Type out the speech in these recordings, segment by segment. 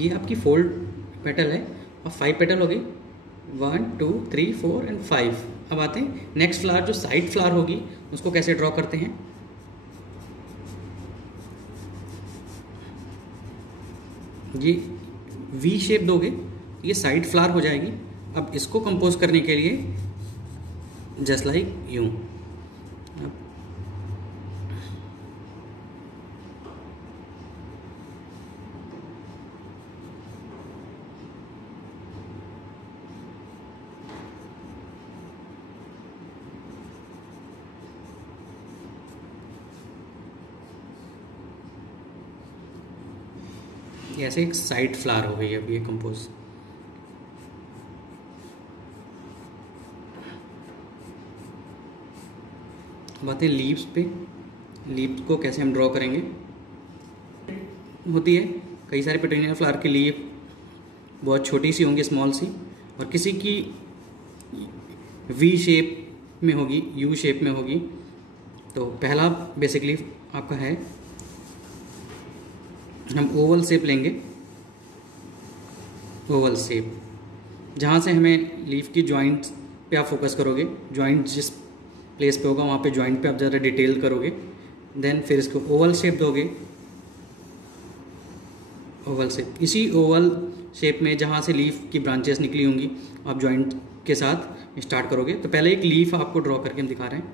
ये आपकी fold petal है और 5 पेटल हो गई, 1 2 3 4 एंड 5। अब आते हैं नेक्स्ट फ्लावर, जो साइड फ्लावर होगी उसको कैसे ड्रॉ करते हैं। ये वी शेप दोगे, ये साइड फ्लावर हो जाएगी। अब इसको कंपोज करने के लिए जस्ट लाइक यूं, ऐसे एक साइड फ्लावर हो गई अब ये कंपोज। बात है लीव्स पे, लीव्स को कैसे हम ड्रॉ करेंगे। होती है कई सारे पेटूनिया फ्लावर की लीव बहुत छोटी सी होंगी, स्मॉल सी, और किसी की वी शेप में होगी, यू शेप में होगी। तो पहला बेसिकली आपका है, हम ओवल शेप लेंगे। ओवल शेप, जहाँ से हमें लीफ की जॉइंट पे आप फोकस करोगे, जॉइंट जिस प्लेस पे होगा वहाँ पे जॉइंट पे आप ज़्यादा डिटेल करोगे। देन फिर इसको ओवल शेप दोगे। ओवल शेप, इसी ओवल शेप में जहाँ से लीफ की ब्रांचेस निकली होंगी आप जॉइंट के साथ स्टार्ट करोगे। तो पहले एक लीफ आपको ड्रॉ करके हम दिखा रहे हैं।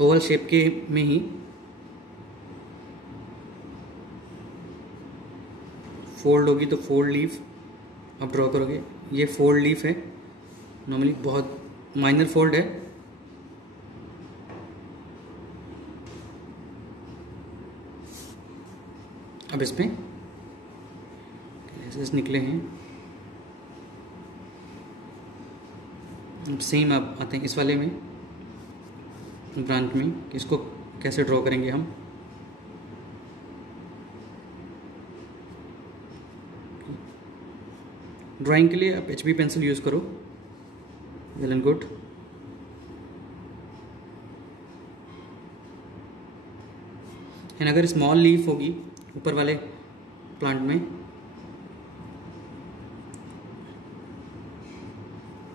ओवल शेप के में ही फोल्ड होगी, तो फोल्ड लीफ आप ड्रॉ करोगे। ये फोल्ड लीफ है, नॉर्मली बहुत माइनर फोल्ड है। अब इसमें ऐसे निकले हैं। अब सेम अब आते हैं इस वाले में, ब्रांच में, इसको कैसे ड्रॉ करेंगे हम। ड्राइंग के लिए आप HB पेंसिल यूज़ करो, वेल एंड गुड। एंड अगर स्मॉल लीफ होगी ऊपर वाले प्लांट में,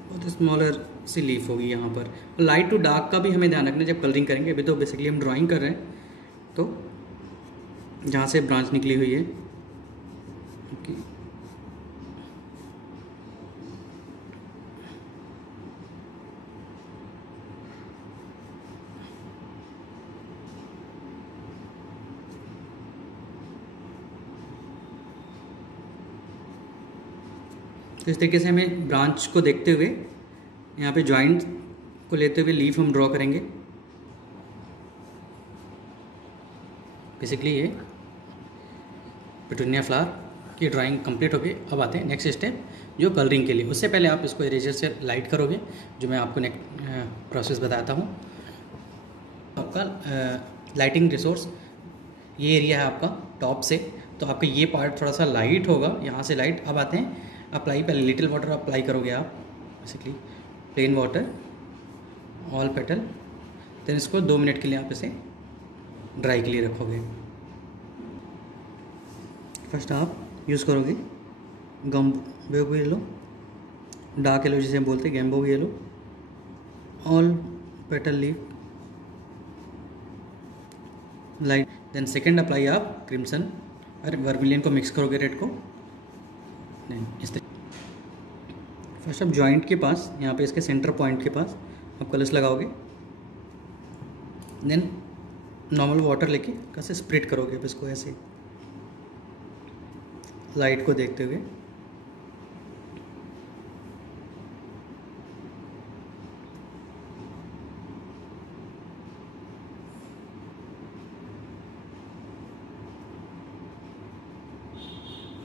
बहुत स्मॉलर सी लीफ होगी यहाँ पर। लाइट टू डार्क का भी हमें ध्यान रखना जब कलरिंग करेंगे। अभी तो बेसिकली हम ड्राइंग कर रहे हैं, तो जहाँ से ब्रांच निकली हुई है तो इस तरीके से हमें ब्रांच को देखते हुए यहाँ पे जॉइंट को लेते हुए लीफ हम ड्रॉ करेंगे। बेसिकली ये पेटूनिया फ्लावर की ड्राइंग कंप्लीट हो गई। अब आते हैं नेक्स्ट स्टेप, जो कलरिंग के लिए। उससे पहले आप इसको इरेजर से लाइट करोगे, जो मैं आपको नेक्स्ट प्रोसेस बताता हूँ। आपका लाइटिंग रिसोर्स ये एरिया है आपका टॉप से, तो आपका ये पार्ट थोड़ा सा लाइट होगा, यहाँ से लाइट। अब आते हैं अप्लाई, पहले लिटिल वाटर अप्लाई करोगे आप, basically plain water all petal. Then इसको 2 मिनट के लिए आप इसे ड्राई के लिए रखोगे। फर्स्ट आप यूज़ करोगे गैम्बो येलो, डार्क येलो जिसे हम बोलते हैं, gamboge yellow, all petal leaf light. Then second apply आप क्रिम्सन और वर्मिलियन को मिक्स करोगे, रेड को। इस फर्स्ट आप जॉइंट के पास, यहाँ पे इसके सेंटर पॉइंट के पास आप कलर्स लगाओगे। देन नॉर्मल वाटर लेके कैसे स्प्रेड करोगे अब इसको, ऐसे लाइट को देखते हुए।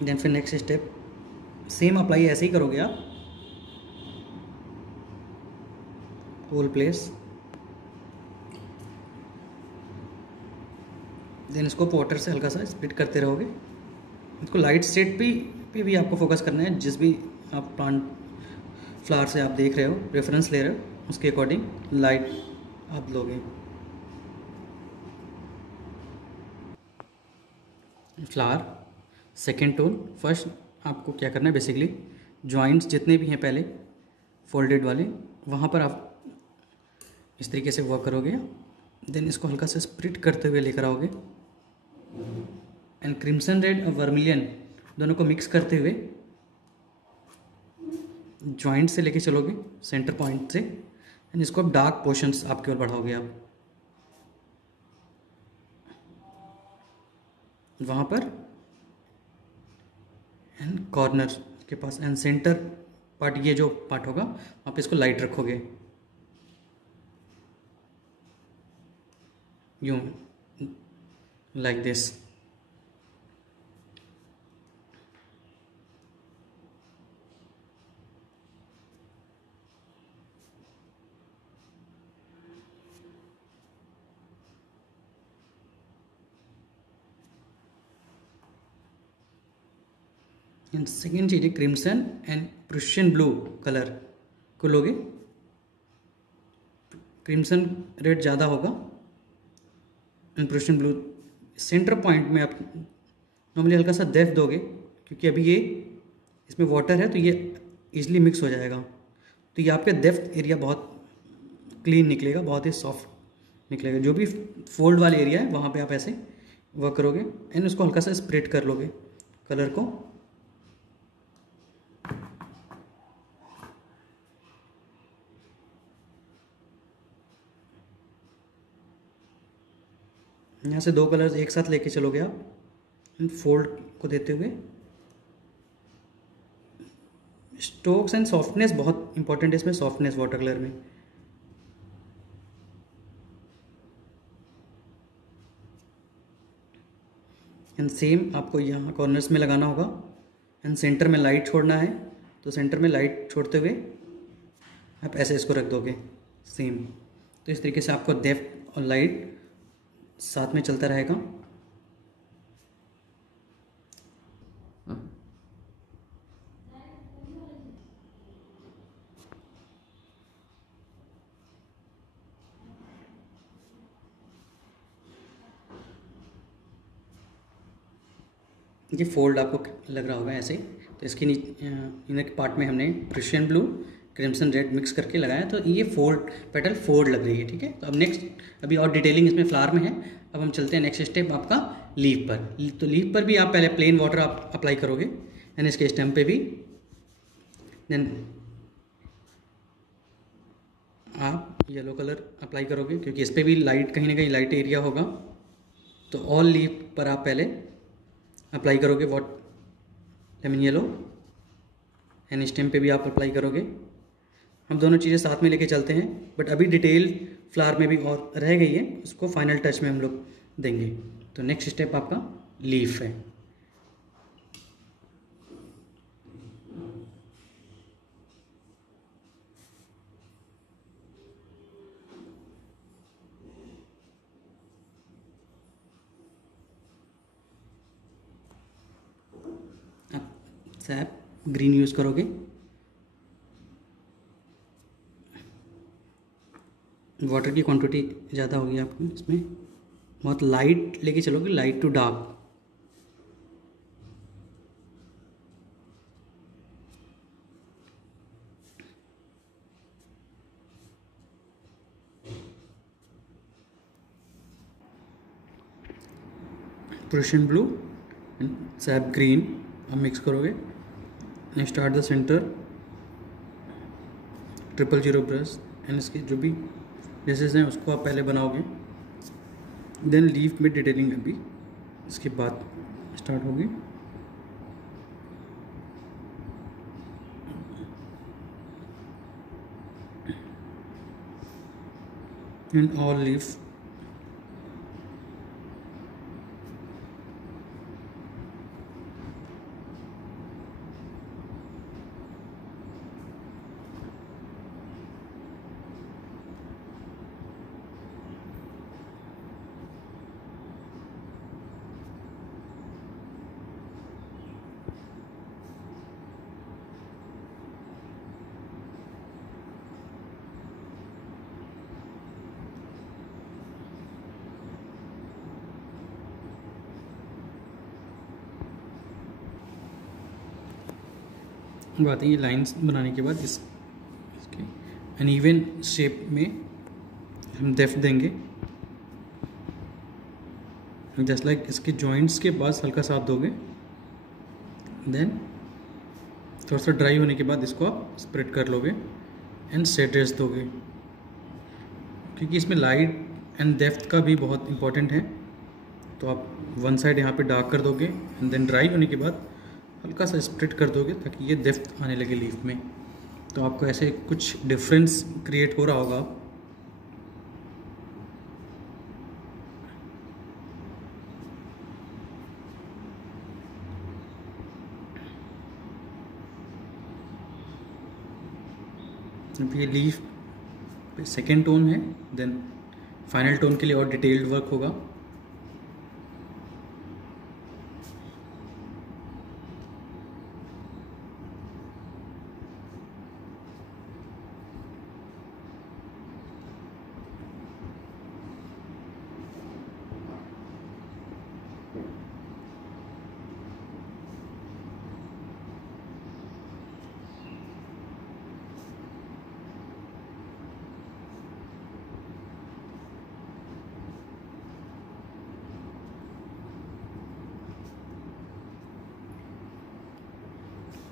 देन फिर नेक्स्ट स्टेप सेम अप्लाई ऐसे ही करोगे आप, होल प्लेस। देन इसको वाटर से हल्का सा स्प्लिट करते रहोगे। इसको लाइट स्टेट पे भी आपको फोकस करना है। जिस भी आप प्लांट फ्लावर से आप देख रहे हो, रेफरेंस ले रहे हो, उसके अकॉर्डिंग लाइट आप लोगे। फ्लावर सेकेंड टूल, फर्स्ट आपको क्या करना है, बेसिकली जॉइंट्स जितने भी हैं पहले फोल्डेड वाले, वहाँ पर आप इस तरीके से वर्क करोगे। देन इसको हल्का सा स्प्लिट करते हुए लेकर आओगे एंड क्रिम्सन रेड और वर्मिलियन दोनों को मिक्स करते हुए जॉइंट से लेके चलोगे सेंटर पॉइंट से, एंड इसको आप डार्क पोर्शंस आपकी ओर बढ़ाओगे आप वहाँ पर एंड कॉर्नर के पास एंड सेंटर पार्ट, ये जो पार्ट होगा आप इसको लाइट रखोगे यूं, लाइक दिस। एंड सेकेंड चीज़ है crimson and Prussian blue colour को लोगे, क्रिम्सन रेड ज़्यादा होगा and Prussian blue. Centre point में आप नॉर्मली हल्का सा डेप्थ दोगे, क्योंकि अभी ये इसमें वाटर है तो ये इजीली मिक्स हो जाएगा, तो ये आपका डेप्थ एरिया बहुत क्लीन निकलेगा, बहुत ही सॉफ्ट निकलेगा। जो भी फोल्ड वाला एरिया है वहाँ पे आप ऐसे वर्क करोगे एंड उसको हल्का सा स्प्रेड कर लोगे कलर को। यहाँ से दो कलर्स एक साथ लेके चलोगे आप फोल्ड को देते हुए। स्ट्रोक्स एंड सॉफ्टनेस बहुत इंपॉर्टेंट है इसमें, सॉफ्टनेस वाटर कलर में। एंड सेम आपको यहाँ कॉर्नर्स में लगाना होगा एंड सेंटर में लाइट छोड़ना है, तो सेंटर में लाइट छोड़ते हुए आप ऐसे इसको रख दोगे सेम। तो इस तरीके से आपको डेप्थ और लाइट साथ में चलता रहेगा। ये फोल्ड आपको लग रहा होगा ऐसे, तो इसके इनर पार्ट में हमने Prussian blue crimson red mix करके लगाया, तो ये फोल्ड पेटल फोल्ड लग रही है, ठीक है। तो अब नेक्स्ट, अभी और डिटेलिंग इसमें फ्लावर में है। अब हम चलते हैं नेक्स्ट स्टेप आपका लीफ पर। तो लीफ पर भी आप पहले प्लेन वाटर आप अप्लाई करोगे एंड इसके स्टेम पे भी, देन आप येलो कलर अप्लाई करोगे, क्योंकि इस पर भी लाइट कहीं ना कहीं लाइट एरिया होगा। तो ऑल लीफ पर आप पहले अप्लाई करोगे what lemon yellow and stem पे भी आप अप्लाई करोगे। हम दोनों चीज़ें साथ में लेके चलते हैं, बट अभी डिटेल फ्लावर में भी और रह गई है, उसको फाइनल टच में हम लोग देंगे। तो नेक्स्ट स्टेप आपका लीफ है। आप सैप ग्रीन यूज़ करोगे, वाटर की क्वांटिटी ज़्यादा होगी आपको इसमें, बहुत लाइट लेके चलोगे, light to dark. Prussian blue and sap green आप मिक्स करोगे and start the centre 000 brush and इसके जो भी प्लेसेस हैं उसको आप पहले बनाओगे, देन लीफ में डिटेलिंग अभी इसके बाद स्टार्ट होगी। एंड ऑल लीफ अब आते हैं ये लाइंस बनाने के बाद इसके अनइवन शेप में हम डेप्थ देंगे। जस्ट लाइक इसके जॉइंट्स के पास हल्का साथ दोगे, देन थोड़ा सा ड्राई होने के बाद इसको आप स्प्रेड कर लोगे एंड सेट रेस्ट दोगे, क्योंकि इसमें लाइट एंड डेप्थ का भी बहुत इंपॉर्टेंट है। तो आप वन साइड यहाँ पे डार्क कर दोगे एंड देन ड्राई होने के बाद हल्का सा स्प्रेड कर दोगे ताकि ये डेप्थ आने लगे लीफ में। तो आपको ऐसे कुछ डिफरेंस क्रिएट हो रहा होगा। ये लीफ पे सेकेंड टोन है, देन फाइनल टोन के लिए और डिटेल्ड वर्क होगा।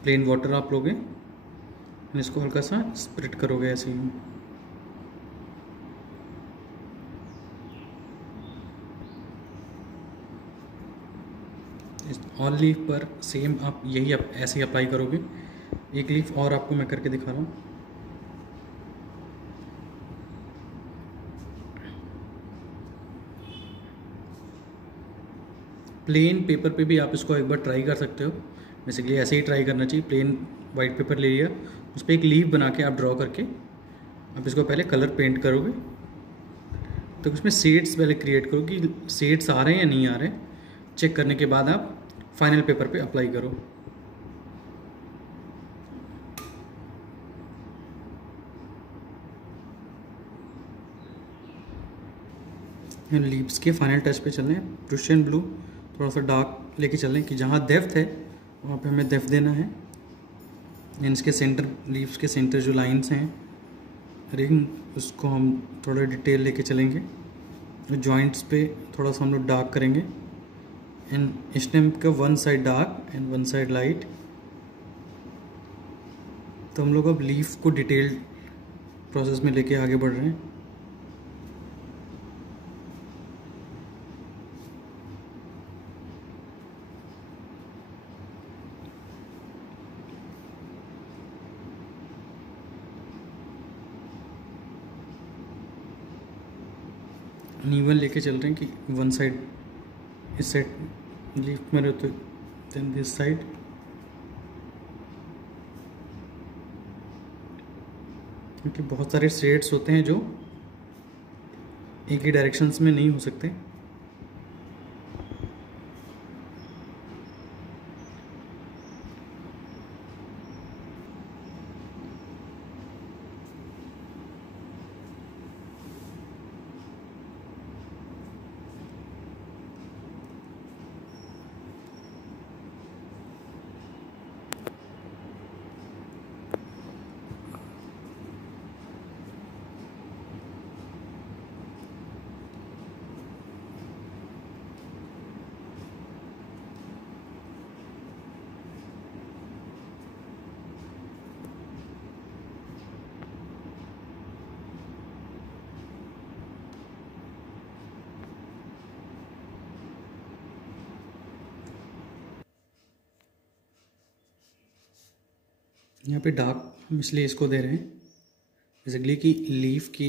प्लेन वाटर आप लोगे, इसको हल्का सा स्प्रेड करोगे ऐसे ही। ऑल लीफ पर सेम आप यही ऐसे ही अप्लाई करोगे। एक लीफ और आपको मैं करके दिखा रहा हूँ। प्लेन पेपर पे भी आप इसको एक बार ट्राई कर सकते हो। बेसिकली ऐसे ही ट्राई करना चाहिए। प्लेन वाइट पेपर ले लिया, उस पर एक लीफ बना के आप ड्रॉ करके आप इसको पहले कलर पेंट करोगे। तो उसमें शेड्स पहले क्रिएट करो कि शेड्स आ रहे हैं या नहीं आ रहे। चेक करने के बाद आप फाइनल पेपर पे अप्लाई करो। लीव्स के फाइनल टच पे चल रहे हैं। प्रूशियन ब्लू थोड़ा सा डार्क लेके चल रहे हैं कि जहाँ डेप्थ है वहाँ पे हमें डेप्थ देना है। इसके सेंटर, लीव्स के सेंटर जो लाइंस हैं रिंग, उसको हम थोड़ा डिटेल लेके चलेंगे। जॉइंट्स पे थोड़ा सा हम लोग डार्क करेंगे एंड स्टेम का one side dark and one side light. तो हम लोग अब लीफ को डिटेल्ड प्रोसेस में लेके आगे बढ़ रहे हैं। अनइवन लेके चल रहे हैं कि वन साइड इस साइड लीफ में रहते, देन दिस साइड। क्योंकि बहुत सारे शेड्स होते हैं जो एक ही डायरेक्शंस में नहीं हो सकते। यहाँ पे डार्क हम इसलिए इसको दे रहे हैं बेसिकली कि लीफ के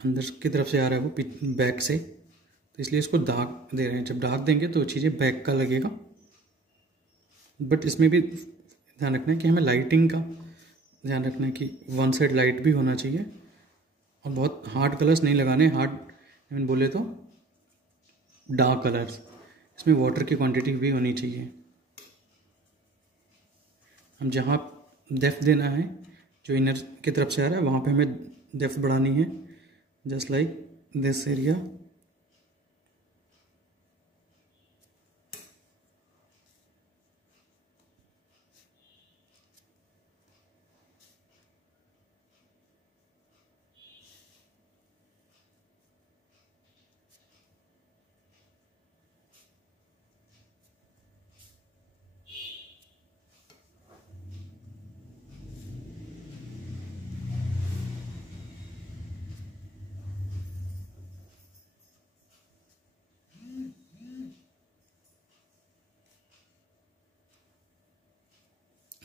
अंदर की तरफ से आ रहा है वो बैक से, तो इसलिए इसको डार्क दे रहे हैं। जब डार्क देंगे तो चीज़ें बैक का लगेगा। बट इसमें भी ध्यान रखना है कि हमें लाइटिंग का ध्यान रखना है कि वन साइड लाइट भी होना चाहिए और बहुत हार्ड कलर्स नहीं लगाने। हार्ड आई मीन बोले तो डार्क कलर्स, इसमें वाटर की क्वांटिटी भी होनी चाहिए। हम जहाँ डेप्थ देना है जो इनर की तरफ से आ रहा है वहाँ पे हमें डेप्थ बढ़ानी है, जस्ट लाइक दिस एरिया।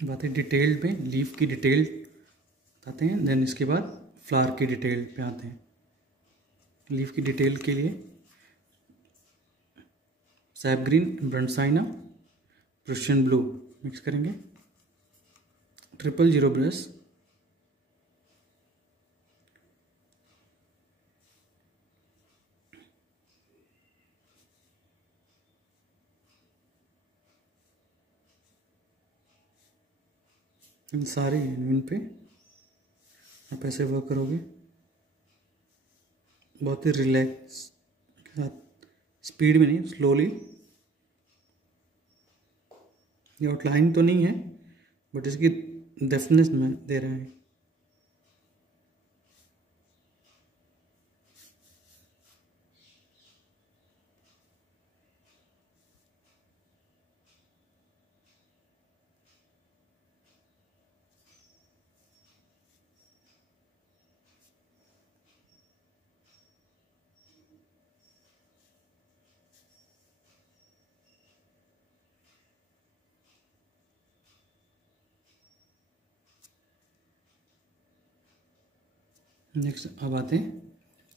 बात है डिटेल्ड में, लीफ की डिटेल आते हैं, देन इसके बाद फ्लावर की डिटेल पे आते हैं। लीफ की डिटेल के लिए sap green, burnt sienna, Prussian blue mix करेंगे, 000 ब्रश, इन सारे इन पे आप ऐसे वर्क करोगे बहुत ही रिलैक्स के साथ, स्पीड में नहीं, स्लोली। ये आउटलाइन तो नहीं है बट इसकी डेफिनेस में दे रहे हैं। नेक्स्ट अब आते हैं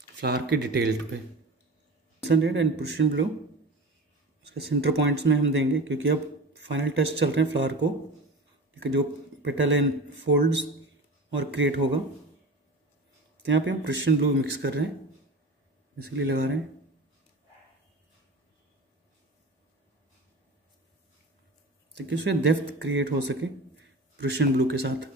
फ्लावर के डिटेल्ड पे। रेड एंड प्रुशियन ब्लू उसके सेंटर पॉइंट्स में हम देंगे, क्योंकि अब फाइनल टच चल रहे हैं फ्लावर को, जो पेटल एंड फोल्ड्स और क्रिएट होगा। तो यहाँ पे हम प्रुशियन ब्लू मिक्स कर रहे हैं, इसलिए लगा रहे हैं, ताकि उसमें डेप्थ क्रिएट हो सके प्रुशियन ब्लू के साथ।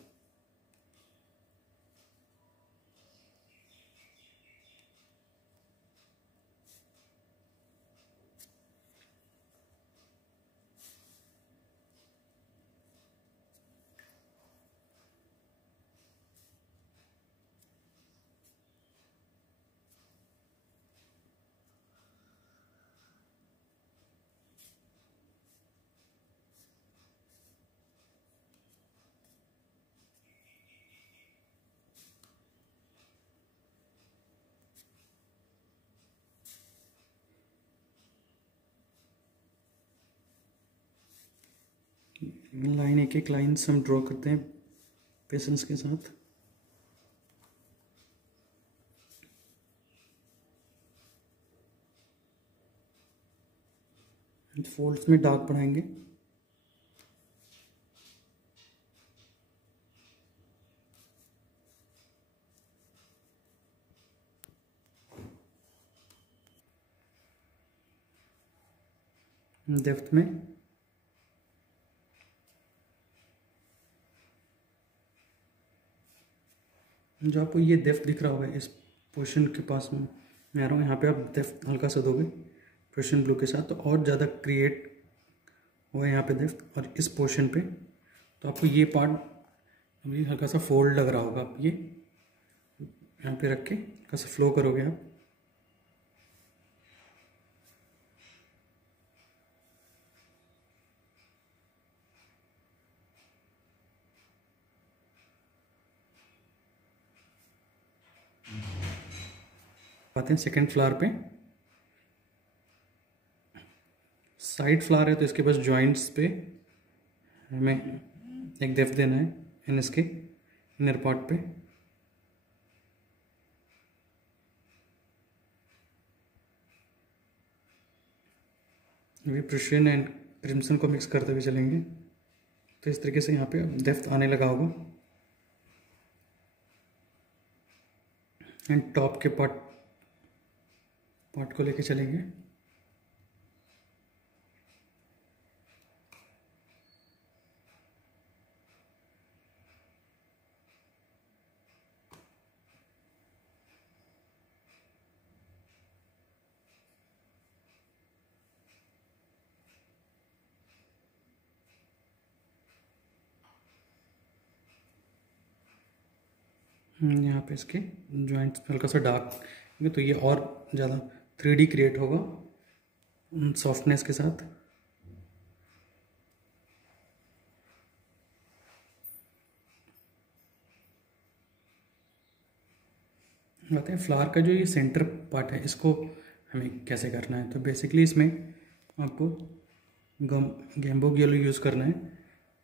लाइन एक एक लाइन हम ड्रॉ करते हैं पेशेंस के साथ। फोल्ड्स में डार्क बढ़ाएंगे, डेप्थ में जो आपको ये डेप्थ दिख रहा होगा इस पोर्शन के पास में मैं आ रहा हूँ, यहाँ पे आप डेप्थ हल्का सा दोगे प्रुशियन ब्लू के साथ तो और ज़्यादा क्रिएट होगा यहाँ पे डेप्थ। और इस पोर्शन पे तो आपको ये पार्ट अभी हल्का सा फोल्ड लग रहा होगा, आप ये यहाँ पे रख के हल्का सा फ्लो करोगे आप। आते हैं सेकेंड फ्लावर पे। साइड फ्लावर है तो इसके पास जॉइंट्स पे हमें एक डेप्थ देना है इन इसके इनर पार्ट पे। अभी प्रुशियन एंड क्रिम्सन को मिक्स करते हुए चलेंगे, तो इस तरीके से यहाँ पे डेप्थ आने लगा होगा। एंड टॉप के पार्ट को लेके चलेंगे। यहाँ पे इसके जॉइंट्स हल्का सा डार्क, तो ये और ज़्यादा 3D क्रिएट होगा सॉफ्टनेस के साथ। आते हैं फ्लावर का जो ये सेंटर पार्ट है, इसको हमें कैसे करना है। तो बेसिकली इसमें आपको गैम्बो येलो यूज़ करना है।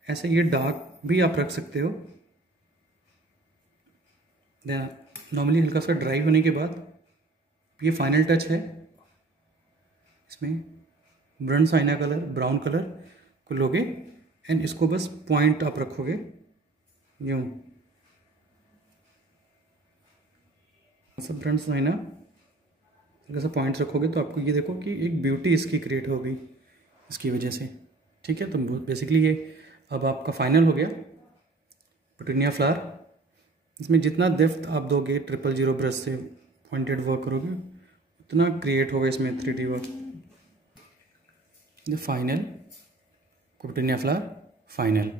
ऐसे ये डार्क भी आप रख सकते हो। नॉर्मली हल्का सा ड्राई होने के बाद ये फाइनल टच है, इसमें ब्रन साइना कलर, ब्राउन कलर को लोगे एंड इसको बस पॉइंट आप रखोगे यूँ, सब ब्रन साइना हल्का सा पॉइंट्स रखोगे तो आपको ये देखो कि एक ब्यूटी इसकी क्रिएट होगी इसकी वजह से। ठीक है, तो बेसिकली ये अब आपका फाइनल हो गया पिटूनिया फ्लावर। इसमें जितना डेप्थ आप दोगे 000 ब्रश से पॉइंटेड वर्क करोगे उतना क्रिएट होगा इसमें 3D work. The final petunia flower final.